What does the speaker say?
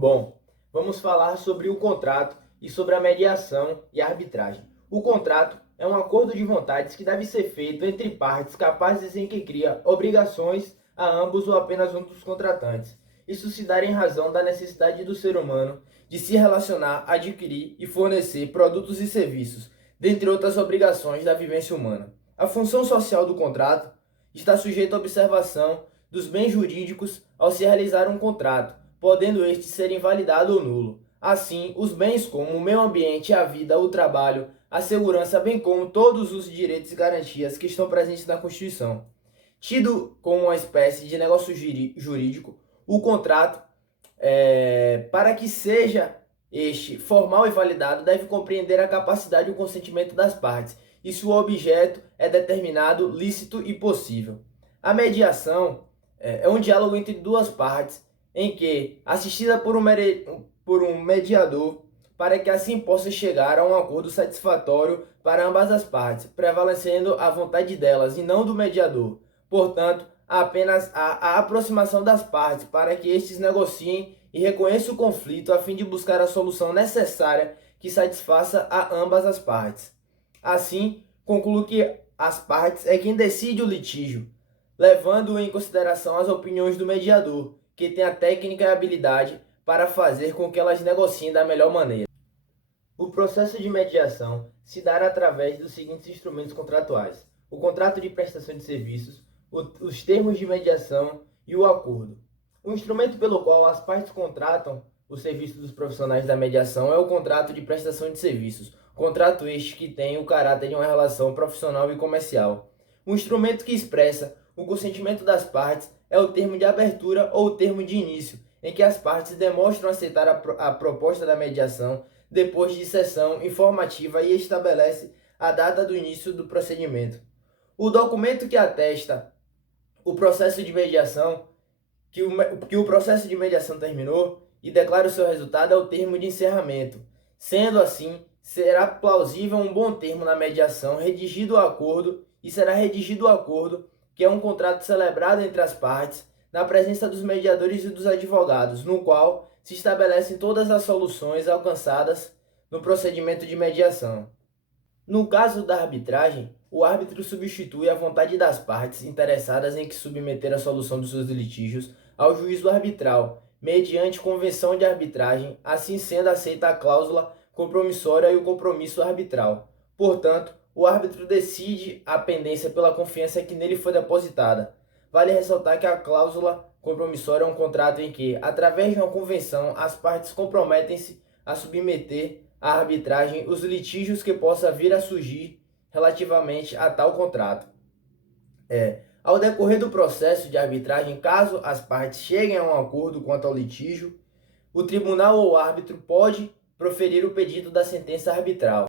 Bom, vamos falar sobre o contrato e sobre a mediação e a arbitragem. O contrato é um acordo de vontades que deve ser feito entre partes capazes em que cria obrigações a ambos ou apenas um dos contratantes. Isso se dá em razão da necessidade do ser humano de se relacionar, adquirir e fornecer produtos e serviços, dentre outras obrigações da vivência humana. A função social do contrato está sujeita à observação dos bens jurídicos ao se realizar um contrato, podendo este ser invalidado ou nulo. Assim, os bens como o meio ambiente, a vida, o trabalho, a segurança, bem como todos os direitos e garantias que estão presentes na Constituição. Tido como uma espécie de negócio jurídico, o contrato, para que seja este formal e validado, deve compreender a capacidade e o consentimento das partes, e se o objeto é determinado, lícito e possível. A mediação é um diálogo entre duas partes, em que, assistida por um mediador, para que assim possa chegar a um acordo satisfatório para ambas as partes, prevalecendo a vontade delas e não do mediador. Portanto, apenas a aproximação das partes para que estes negociem e reconheçam o conflito a fim de buscar a solução necessária que satisfaça a ambas as partes. Assim, concluo que as partes é quem decide o litígio, levando em consideração as opiniões do mediador, que tem a técnica e a habilidade para fazer com que elas negociem da melhor maneira. O processo de mediação se dará através dos seguintes instrumentos contratuais: o contrato de prestação de serviços, os termos de mediação e o acordo. O instrumento pelo qual as partes contratam o serviço dos profissionais da mediação é o contrato de prestação de serviços, contrato este que tem o caráter de uma relação profissional e comercial. O instrumento que expressa o consentimento das partes é o termo de abertura ou o termo de início, em que as partes demonstram aceitar a proposta da mediação depois de sessão informativa e estabelece a data do início do procedimento. O documento que atesta o processo de mediação, que o processo de mediação terminou e declara o seu resultado é o termo de encerramento. Sendo assim, será plausível um bom termo na mediação redigido o acordo e será redigido o acordo, que é um contrato celebrado entre as partes, na presença dos mediadores e dos advogados, no qual se estabelecem todas as soluções alcançadas no procedimento de mediação. No caso da arbitragem, o árbitro substitui a vontade das partes interessadas em que submeter a solução dos seus litígios ao juízo arbitral, mediante convenção de arbitragem, assim sendo aceita a cláusula compromissória e o compromisso arbitral. Portanto, o árbitro decide a pendência pela confiança que nele foi depositada. Vale ressaltar que a cláusula compromissória é um contrato em que, através de uma convenção, as partes comprometem-se a submeter à arbitragem os litígios que possa vir a surgir relativamente a tal contrato. Ao decorrer do processo de arbitragem, caso as partes cheguem a um acordo quanto ao litígio, o tribunal ou árbitro pode proferir o pedido da sentença arbitral.